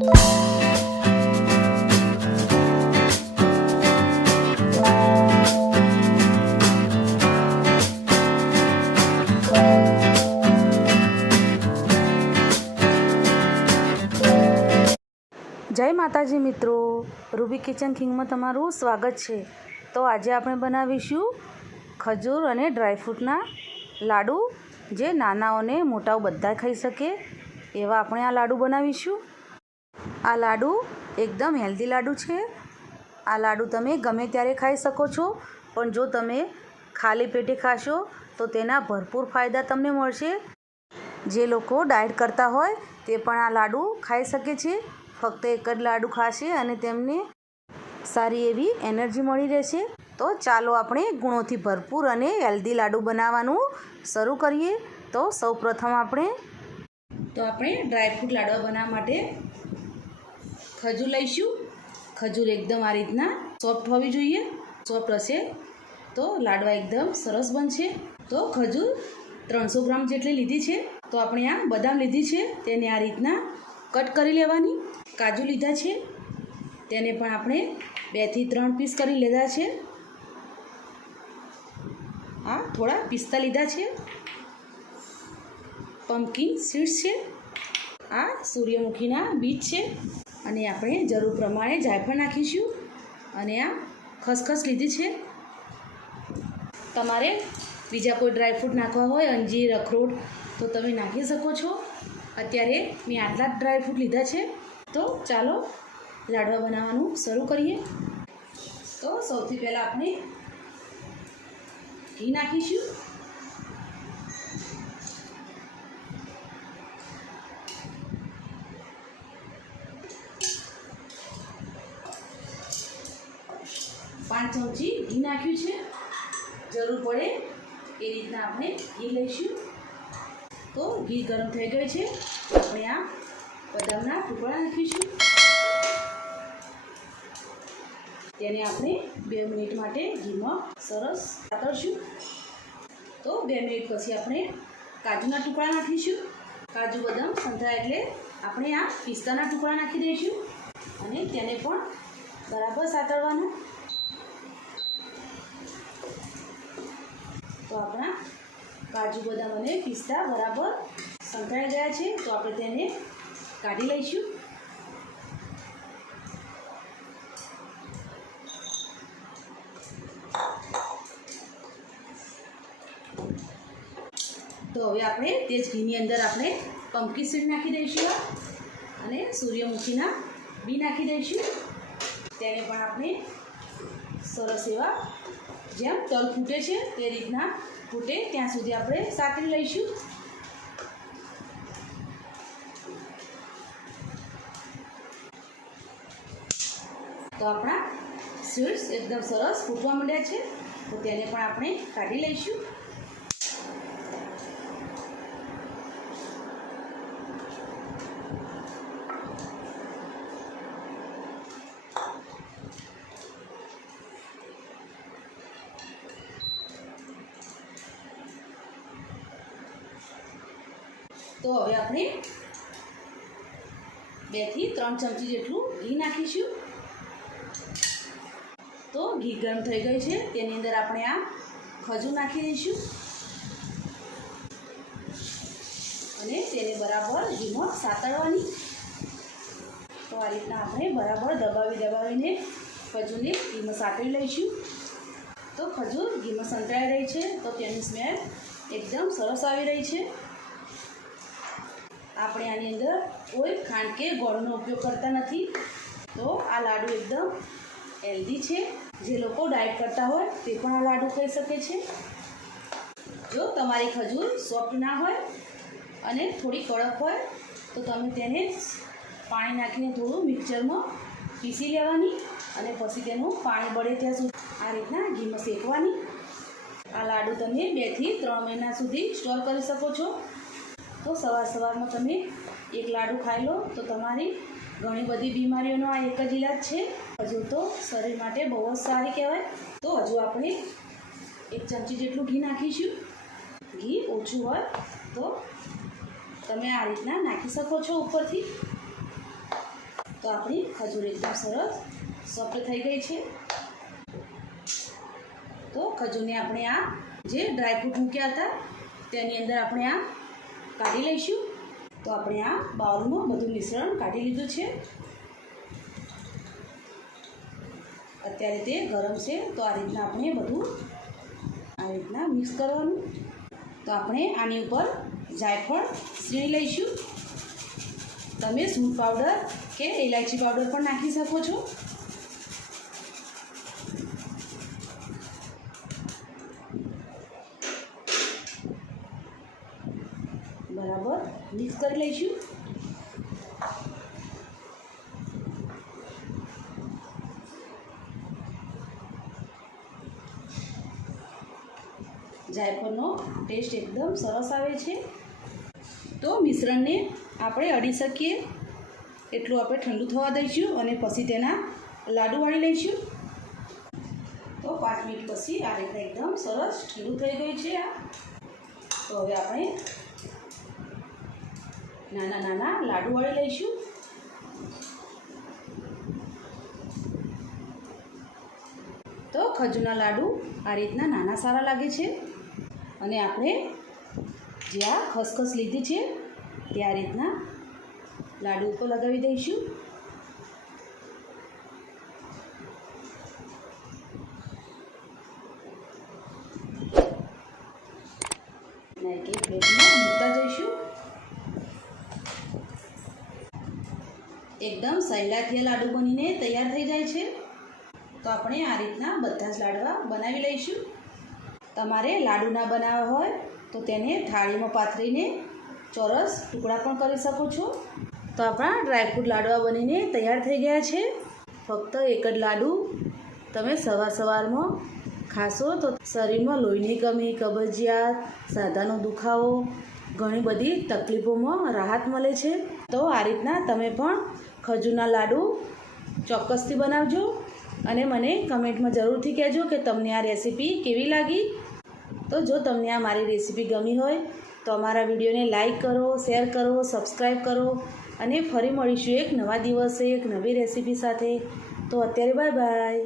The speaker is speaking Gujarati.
જય માતાજી મિત્રો, રૂબી કિચન કિંગમાં તમારું સ્વાગત છે। તો આજે આપણે બનાવીશું ખજૂર અને ડ્રાયફ્રૂટના લાડુ, જે નાનાઓને મોટાઓ બધા ખાઈ શકે એવા આપણે આ લાડુ બનાવીશું। આ લાડુ એકદમ હેલ્ધી લાડુ છે। આ લાડુ તમે ગમે ત્યારે ખાઈ શકો છો, પણ જો તમે ખાલી પેટે ખાશો તો તેના ભરપૂર ફાયદા તમને મળશે। જે લોકો ડાયટ કરતા હોય તે પણ આ લાડુ ખાઈ શકે છે। ફક્ત એક જ લાડુ ખાશે અને તેમને સારી એવી એનર્જી મળી રહેશે। તો ચાલો આપણે ગુણોથી ભરપૂર અને હેલ્ધી લાડુ બનાવવાનું શરૂ કરીએ। તો સૌપ્રથમ આપણે ડ્રાયફ્રૂટ લાડવા બનાવવા માટે ખજૂર લઈશું। ખજૂર એકદમ આ રીતના સોફ્ટ હોવી જોઈએ। સોફ્ટ હશે તો લાડવા એકદમ સરસ બનશે। તો ખજૂર 300 ગ્રામ જેટલી લીધી છે। તો આપણે આ બદામ લીધી છે, તેને આ રીતના કટ કરી લેવાની। કાજુ લીધા છે, તેને પણ આપણે 2 થી 3 પીસ કરી લીધા છે। આ થોડા પિસ્તા લીધા છે। પમ્પકિન સીડ્સ છે, આ સૂર્યમુખીના બીજ છે, અને આપણે જરૂર પ્રમાણે જાયફળ નાખીશું। અને આ ખસખસ લીધી છે। તમારે બીજા કોઈ ડ્રાયફ્રૂટ નાખવા હોય, અંજીર, અખરોટ, તો તમે નાખી શકો છો। અત્યારે મેં આટલા જ ડ્રાયફ્રૂટ લીધા છે। તો ચાલો લાડવા બનાવવાનું શરૂ કરીએ। તો સૌથી પહેલાં આપણે ઘી નાખીશું। પાંચ ચમચી ઘી નાખ્યું છે। જરૂર પડે એ રીતના આપણે ઘી લઈશું। તો ઘી ગરમ થઈ ગયું છે, આપણે આ બદામના ટુકડા નાખીશું। તેને આપણે 2 મિનિટ માટે ઘીમાં સરસ સાતળશું। તો 2 મિનિટ પછી આપણે કાજુના ટુકડા નાખીશું। કાજુ બદામ સંતળાય એટલે આપણે આ પિસ્તાના ટુકડા નાખી દઈશું અને તેને પણ બરાબર સાતળવાનું। તો આપણા કાજુ બદામ અને પિસ્તા બરાબર સંતળાઈ ગયા છે। તો આપણે તેને કાઢી લઈશું। તો હવે આપણે તે જ ઘીની અંદર આપણે પમ્પકિન સીડ નાખી દઈશું અને સૂર્યમુખીના બી નાખી દઈશું। તેને પણ આપણે સરસ એવા જેમ તલ ફૂટે છે તે રીતના ફૂટે ત્યાં સુધી આપણે સાતળી લઈશું। તો આપણા સીડ્સ એકદમ સરસ ફૂટવા માંડ્યા છે। તો તેને પણ આપણે કાઢી લઈશું। તો હવે આપણે 2 થી 3 ચમચી જેટલું ઘી નાખીશું। તો ઘી ગરમ થઈ ગયું છે, તેની અંદર આપણે આ ખજૂર નાખી દઈશું અને તેને બરાબર ઘીમાં સાતળવાની। તો આ રીતના આપણે બરાબર દબાવીને ખજૂરને ઘીમાં સાતળી લઈશું। તો ખજૂર ઘીમાં સંતળાઈ રહી છે, તો તેની સ્મેલ એકદમ સરસ આવી રહી છે। આપણે આની અંદર કોઈ ખાંડ કે ગોળનો ઉપયોગ કરતા નથી। તો આ લાડુ એકદમ હેલ્ધી છે। જે લોકો ડાયટ કરતા હોય તે પણ આ લાડુ ખાઈ શકે છે। જો તમારી ખજૂર સોફ્ટ ના હોય અને થોડી કડક હોય તો તમે તેને પાણી નાખીને થોડું મિક્સરમાં પીસી લેવાની અને પછી તેનું પાણી બળે ત્યાં સુધી આ રીતના ઘીમાં શેકવાની। આ લાડુ તમે 2 થી 3 મહિના સુધી સ્ટોર કરી શકો છો। તો સવારમાં તમે એક લાડુ ખાઈ લો તો તમારી ઘણી બધી બીમારીઓનો આ એક જ ઈલાજ છે। હજુ તો શરીર માટે બહુ જ સારી કહેવાય। તો હજુ આપણે 1 ચમચી જેટલું ઘી નાખીશું। ઘી ઓછું હોય તો તમે આ રીતના નાખી શકો છો ઉપરથી। તો આપણી ખજૂર એકદમ સરસ સોફ્ટ થઈ ગઈ છે. તો ખજૂરને આપણે આ જે ડ્રાયફ્રૂટ મૂક્યા હતા તેની અંદર આપણે આ કાઢી લઈશું. તો આપણે આ બાઉલમાં બધું મિશ્રણ કાઢી લીધું છે. અત્યારે તે ગરમ છે, તો આ રીતના આપણે બધું આ રીતના મિક્સ કરવાનું. તો આપણે આની ઉપર જાયફળ સીણી લઈશું. તમે સૂંઠ પાવડર કે ઇલાયચી પાવડર પણ નાખી શકો છો. બરાબર મિક્સ કરી લઈશું. જાયફળનો ટેસ્ટ એકદમ સરસ આવે છે. તો મિશ્રણને આપણે અડી શકીએ એટલું આપણે ઠંડુ થવા દઈશું અને પછી તેના લાડુ વાળી લઈશું. તો 5 મિનિટ પછી આ રીતે એકદમ સરસ ઠંડુ થઈ ગયું છે આ. તો હવે આપણે નાના નાના લાડુ વાળી લઈશું. તો ખજૂરના લાડુ આ રીતના નાના સારા લાગે છે. અને આપણે જે આ ખસખસ લીધી છે તે આ રીતના લાડુ ઉપર લગાવી દઈશું. અને એક પ્લેટમાં મૂકતા જઈશું. એકદમ સહેલાઈથી લાડુ બનીને તૈયાર થઈ જાય છે. તો આપણે આ રીતના બધા જ લાડવા બનાવી લઈશું. તમારે લાડુ ના બનાવવા હોય તો તેને થાળીમાં પાથરીને ચોરસ ટુકડા પણ કરી શકો છો. તો આપણા ડ્રાયફ્રૂટ લાડવા બનીને તૈયાર થઈ ગયા છે. ફક્ત એક જ લાડુ તમે સવારમાં ખાશો તો શરીરમાં લોહીની કમી, કબજિયાત, સાંધાનો દુખાવો, ઘણી બધી તકલીફોમાં રાહત મળે છે. તો આ રીતના તમે પણ ખજૂરના લાડુ ચોક્કસથી બનાવજો અને મને કમેન્ટમાં જરૂરથી કહેજો કે તમને આ રેસીપી કેવી લાગી. તો જો તમને આ મારી રેસીપી ગમી હોય તો અમારા વિડીયોને લાઈક કરો, શેર કરો, સબસ્ક્રાઈબ કરો અને ફરી મળીશું એક નવા દિવસે એક નવી રેસીપી સાથે. તો અત્યારે બાય બાય.